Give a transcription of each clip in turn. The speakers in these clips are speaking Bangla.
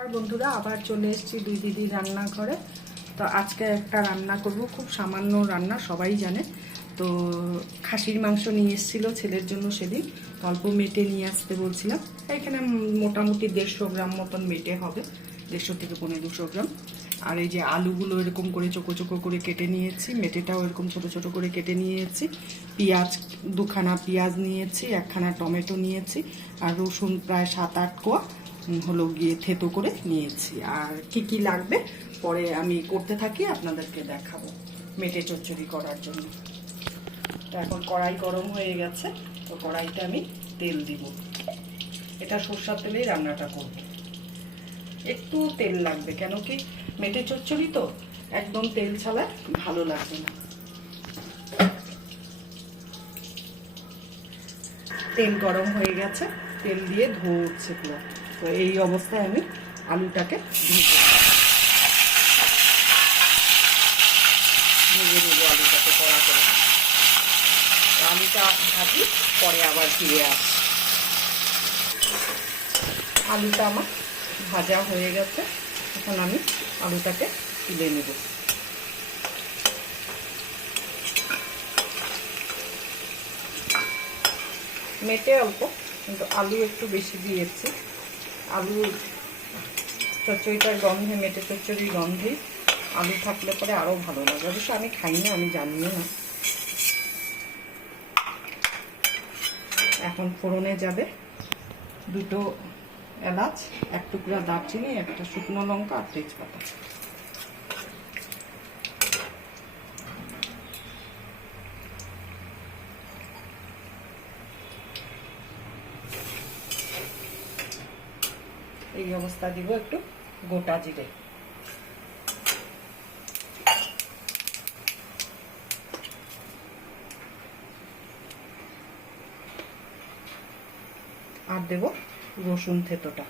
আর বন্ধুরা আবার চলে এসেছি দুই দিদি রান্নাঘরে। তো আজকে একটা রান্না করব, খুব সামান্য রান্না, সবাই জানে। তো খাসির মাংস নিয়ে এসেছিলো ছেলের জন্য সেদিন, অল্প মেটে নিয়ে আসতে বলছিলাম। এখানে মোটামুটি 150 গ্রাম মতন মেটে হবে, 150 থেকে 250 গ্রাম। আর এই যে আলুগুলো এরকম করে চোখো চোখো করে কেটে নিয়েছি, মেটেটাও এরকম ছোট ছোট করে কেটে নিয়েছি। পেঁয়াজ, 2খানা পেঁয়াজ নিয়েছি, 1খানা টমেটো নিয়েছি, আর রসুন প্রায় 7-8 কোয়া হলো গিয়ে থেতো করে নিয়েছি। আর কি কি লাগবে পরে আমি করতে থাকি, আপনাদেরকে দেখাবো মেটে চচ্চড়ি করার জন্য। তো এখন কড়াই গরম হয়ে গেছে, তো কড়াইতে আমি তেল দিব। এটা সরষের তেলেই রান্নাটা করব। একটু তেল লাগবে, কেন কি মেটে চচ্চড়ি তো একদম তেল ছাড়া ভালো লাগবে না। তেল গরম হয়ে গেছে, তেল দিয়ে ধুচ্ছে পুরো। তো এই অবস্থায় আমি আলুটাকে ভেজে দেবো, আলুটাকে কড়া করে। আলুটা ভাজি, পরে আবার ফিরে আসি। আলুটা আমার ভাজা হয়ে গেছে, এখন আমি আলুটাকে তুলে নেব। মেটে অল্প, কিন্তু আলু একটু বেশি দিয়েছি। আলু চচ্চড়িটার গন্ধে, মেটে চচ্চড়ির গন্ধে আলু থাকলে পরে আরও ভালো লাগে। অবশ্য আমি খাই না, আমি জানিও না। এখন ফোড়নে যাবে 2টো এলাচ, 1 টুকরা দারচিনি, 1টা শুকনো লঙ্কা আর তেজপাতা। এই অবস্থা দিব একটু গোটা জিরে। আর দেব রসুন থেতোটা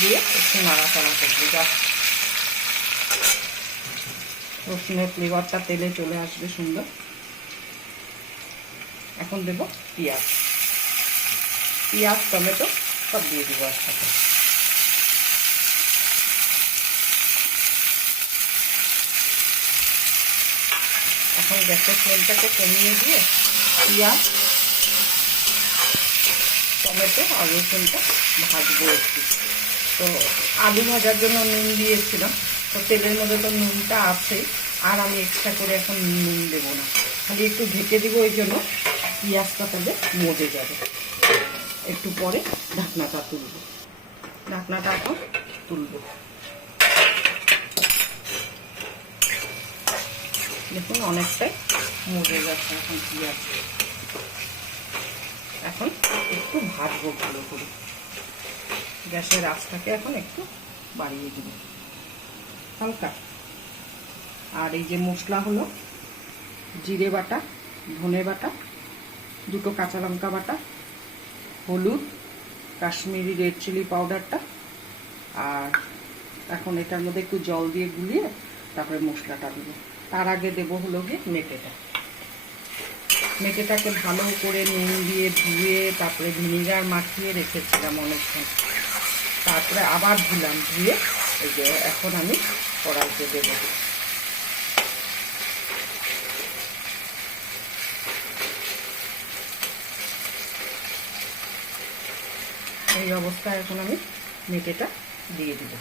দিয়ে একটু নাড়াচাড়া করবো, যা রসুনের ফ্লেভারটা তেলে চলে আসবে সুন্দর। এখন দেব পেঁয়াজ, টমেটো সব দিয়ে দেবো একসাথে। এখন গ্যাসের ফ্লেমটাকে কমিয়ে দিয়ে পেঁয়াজ, টমেটো আর রসুনটা ভাজবো একটু। তো আলু ভাজার জন্য নুন দিয়েছিলাম, তো তেলের মধ্যে তো নুনটা আছেই, আর আমি এক্সট্রা করে এখন নুন দেবো না, খালি একটু ঢেকে দেবো। এই জন্য পেঁয়াজটা তাহলে মজে যাবে। একটু পরে ঢাকনাটা তুলব, ঢাকনাটা এখন তুলব। দেখুন অনেকটাই মজে যাচ্ছে এখন পেঁয়াজ। এখন একটু ভাজবো ভালো করে, গ্যাসের আঁচটাকে এখন একটু বাড়িয়ে দিব হালকা। আর এই যে মশলা হলো জিরে বাটা, ধনে বাটা, 2টো কাঁচা লঙ্কা বাটা, হলুদ, কাশ্মীরি রেড চিলি পাউডারটা। আর এখন এটার মধ্যে একটু জল দিয়ে গুলিয়ে তারপরে মশলাটা দেবো। তার আগে দেবো হলো গিয়ে মেটেটাকে ভালো করে নুন দিয়ে ধুয়ে তারপরে ভিনিগার মাখিয়ে রেখেছিলাম অনেকক্ষণ, তারপরে আবার ধুলাম, ধুয়ে এই যে এখন আমি কড়াইতে দেবো। এই অবস্থায় এখন আমি মেটেটা দিয়ে দিব।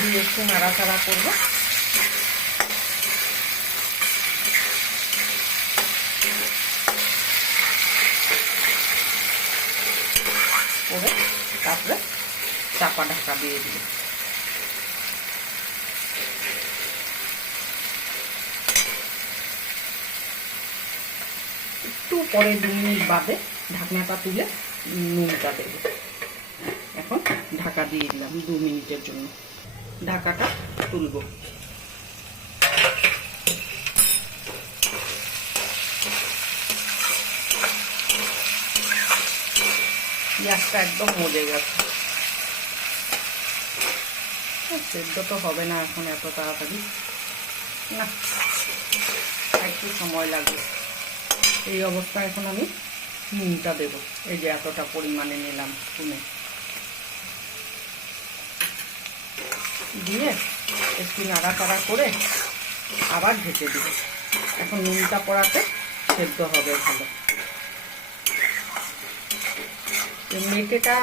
দিয়ে একটু নাড়াচাড়া করবো। করে তারপরে চাপা ঢাকা দিয়ে দিব। একটু পরে 2 মিনিট বাদে ঢাকনাটা তুলে নুনটা দেব। এখন ঢাকা দিয়ে দিলাম 2 মিনিটের জন্য। ঢাকাটা তুলব। পেঁয়াজটা একদম মজে গেছে। সেদ্ধ তো হবে না এখন এত তাড়াতাড়ি না। সময় লাগবে। এই অবস্থা এখন আমি নুনটা দেবো, এই যে এতটা পরিমাণে নিলাম স্পুনে, দিয়ে একটু নাড়াচাড়া করে আবার ঢেকে দিব। এখন নুনটা পড়াতে সেদ্ধ হবে ভালো। মেটেটা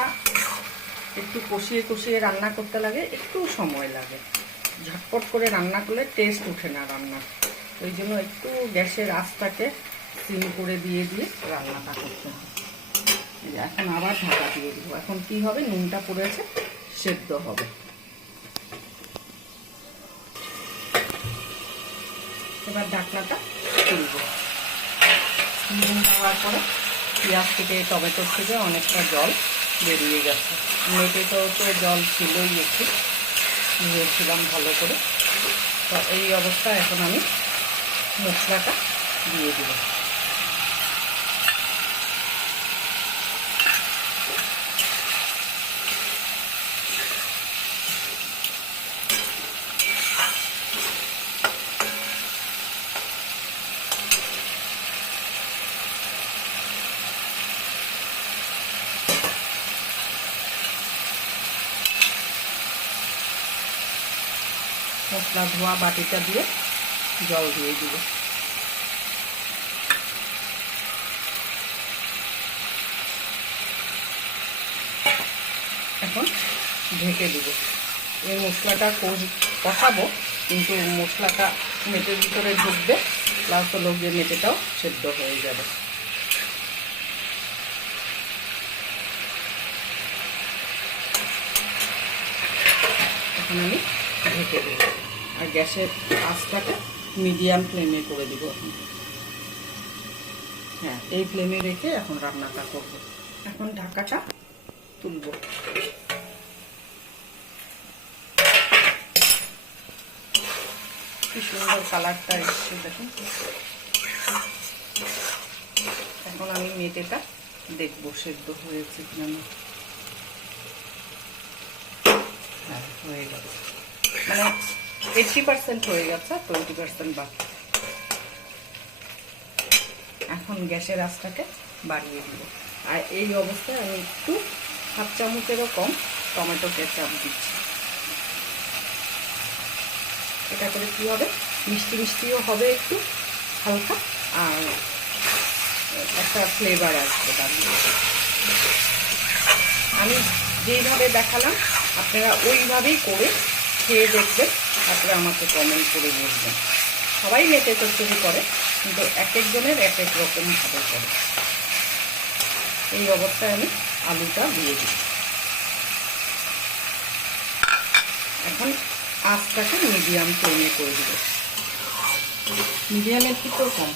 একটু কষিয়ে কষিয়ে রান্না করতে লাগে, একটু সময় লাগে। ঝটপট করে রান্না করলে টেস্ট ওঠে না রান্না, ওই জন্য একটু গ্যাসের আঁচটাকে সিম করে দিয়ে দিয়ে রান্নাটা করতে হবে। এখন আবার ঢাকা দিয়ে দিব। এখন কি হবে, নুনটা পড়েছে, সেদ্ধ হবে। এবার ঢাকনাটা তুলব। নুন দেওয়ার পরে পেঁয়াজ থেকে টমেটোর থেকে অনেকটা জল বেরিয়ে গেছে। মেটে তো জল ছিলই, একটু ধুয়েছিলাম ভালো করে। তো এই অবস্থা এখন আমি মশলাটা দিয়ে দিব। মশলা ধোয়া বাটিটা দিয়ে জল দিয়ে দিব। এখন ঢেকে দিব। এই মশলাটা কষাবো, কিন্তু মশলাটা মেটের ভিতরে ঢুকবে, প্লাস হলো যে মেটেটাও সেদ্ধ হয়ে যাবে। এখন আমি ঢেকে দেব, আর গ্যাসের আঁচটাকে মিডিয়াম ফ্লেমে করে দিব। হ্যাঁ, এই ফ্লেমে রেখে এখন রান্নাটা করব। এখন ঢাকাটা তুলব। কি সুন্দর কালারটা এসছে দেখুন। এখন আমি মেটেটা দেখবো সেদ্ধ হয়েছে কিনা। হ্যাঁ, হয়ে গেছে, মানে 80% হয়ে গেছে, 20% বাকি। এখন গ্যাসের আঁচটাকে বাড়িয়ে দিব। আর এই অবস্থায় আমি একটু 1/2 চামচেরও কম টমেটো কেচাপ দিচ্ছি। এটা করে কি হবে, মিষ্টি মিষ্টিও হবে একটু হালকা, আর একটা ফ্লেভার আসবে তার মধ্যে। আমি যেইভাবে দেখালাম আপনারা ওইভাবেই করে খেয়ে দেখবেন, তারপরে আমাকে কমেন্ট করে বলবেন। সবাই মেটে চচ্চড়ি করে, কিন্তু এক একজনের এক এক রকম ভাবে করে। এই অবস্থায় আমি আলুটা দিয়ে দিই। এখন আঁচটাকে মিডিয়াম ফ্লেমে করে দিব, মিডিয়ামের থেকেও কম।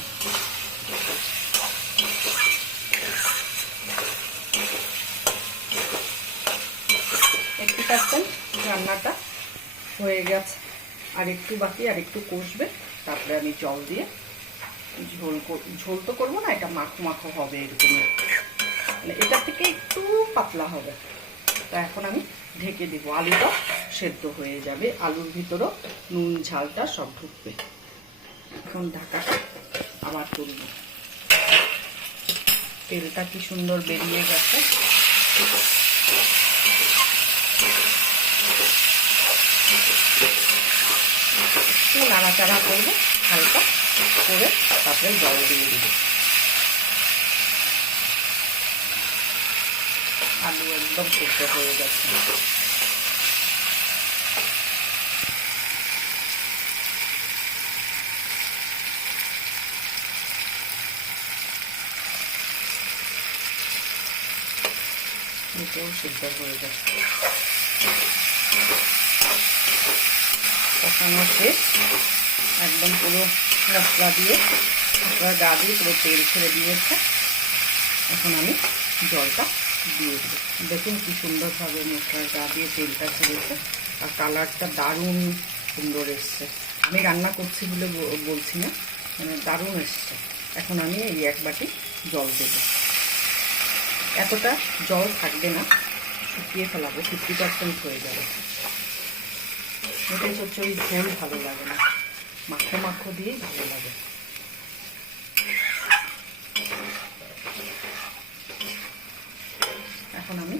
80% রান্নাটা হয়ে গেছে, আর একটু বাকি, আর একটু কষবে। তারপরে আমি জল দিয়ে ঝোল তো করবো না, এটা মাখো মাখো হবে, এরকম মানে এটা থেকে একটু পাতলা হবে। তো এখন আমি ঢেকে দিব, আলুটা সেদ্ধ হয়ে যাবে, আলুর ভিতরও নুন ঝালটা সব ঢুকবে। এখন ঢাকাটা আবার তুলব। তেলটা কি সুন্দর বেরিয়ে গেছে। একটু নাড়াচাড়া করবো হালকা করে, তারপরে জল দিয়ে দিব। আলু একদম সেদ্ধ হয়ে গেছে। এটাও সেদ্ধ হয়ে গেছে। কষানো শেষ, একদম পুরো মশলা দিয়ে মশলার গা দিয়ে পুরো তেল ছেড়ে দিয়েছে। এখন আমি জলটা দিয়ে দেবো। দেখুন কি সুন্দরভাবে মশলার গা দিয়ে তেলটা ছেড়েছে, আর কালারটা দারুণ সুন্দর এসছে। আমি রান্না করছি বলে বলছি না, মানে দারুণ এসছে। এখন আমি এই 1 বাটি জল দেবো। এতটা জল থাকবে না, শুকিয়ে ফেলাবো, 50% হয়ে যাবে। মেটে চচ্চড়ি ঝোল ভালো লাগে না, মাখো মাখো দিয়েই ভালো লাগে। এখন আমি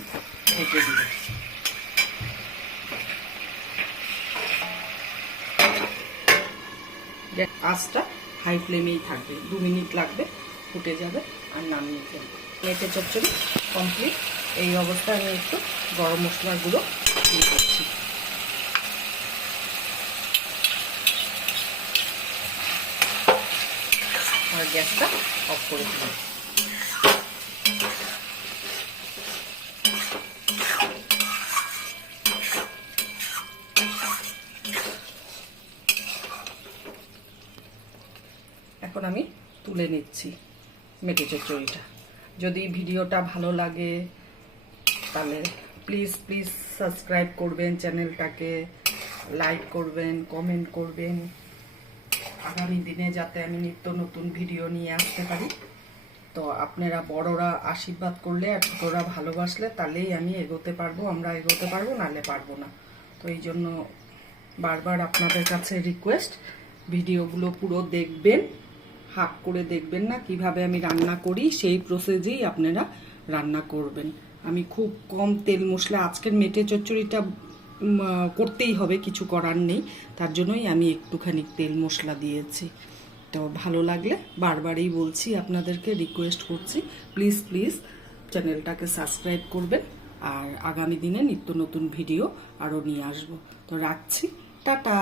ঢেকে দিব। আঁচটা হাই ফ্লেমেই থাকবে, 2 মিনিট লাগবে, ফুটে যাবে আর নামিয়ে ফেলবে। মেটে চচ্চড়ি কমপ্লিট। এই অবস্থায় আমি একটু গরম মশলার গুঁড়ো দিয়ে দিচ্ছি। আর গ্যাসটা অফ করে দিলাম। এখন আমি তুলে নিচ্ছি মেটে চচ্চড়িটা। যদি ভিডিওটা ভালো লাগে তাহলে প্লিজ সাবস্ক্রাইব করবেন চ্যানেলটাকে, লাইক করবেন, কমেন্ট করবেন, আগামী দিনে যাতে আমি নিত্য নতুন ভিডিও নিয়ে আসতে পারি। তো আপনারা বড়রা আশীর্বাদ করলে আর ছোটরা ভালোবাসলে তাহলেই আমি এগোতে পারবো, আমরা এগোতে পারবো, নাহলে পারবো না। তো এই জন্য বারবার আপনাদের কাছে রিকোয়েস্ট, ভিডিওগুলো পুরো দেখবেন, হাক করে দেখবেন না, কিভাবে আমি রান্না করি সেই প্রসেসেই আপনারা রান্না করবেন। আমি খুব কম তেল মশলা, আজকের মেটে চচ্চড়িটা করতেই হবে, কিছু করার নেই, তার জন্যই আমি একটুখানি তেল মশলা দিয়েছি। তো ভালো লাগলে বারবারই বলছি, আপনাদেরকে রিকোয়েস্ট করছি, প্লিজ চ্যানেলটাকে সাবস্ক্রাইব করবেন। আর আগামী দিনে নিত্য নতুন ভিডিও আরও নিয়ে আসবো। তো রাখছি, টাটা।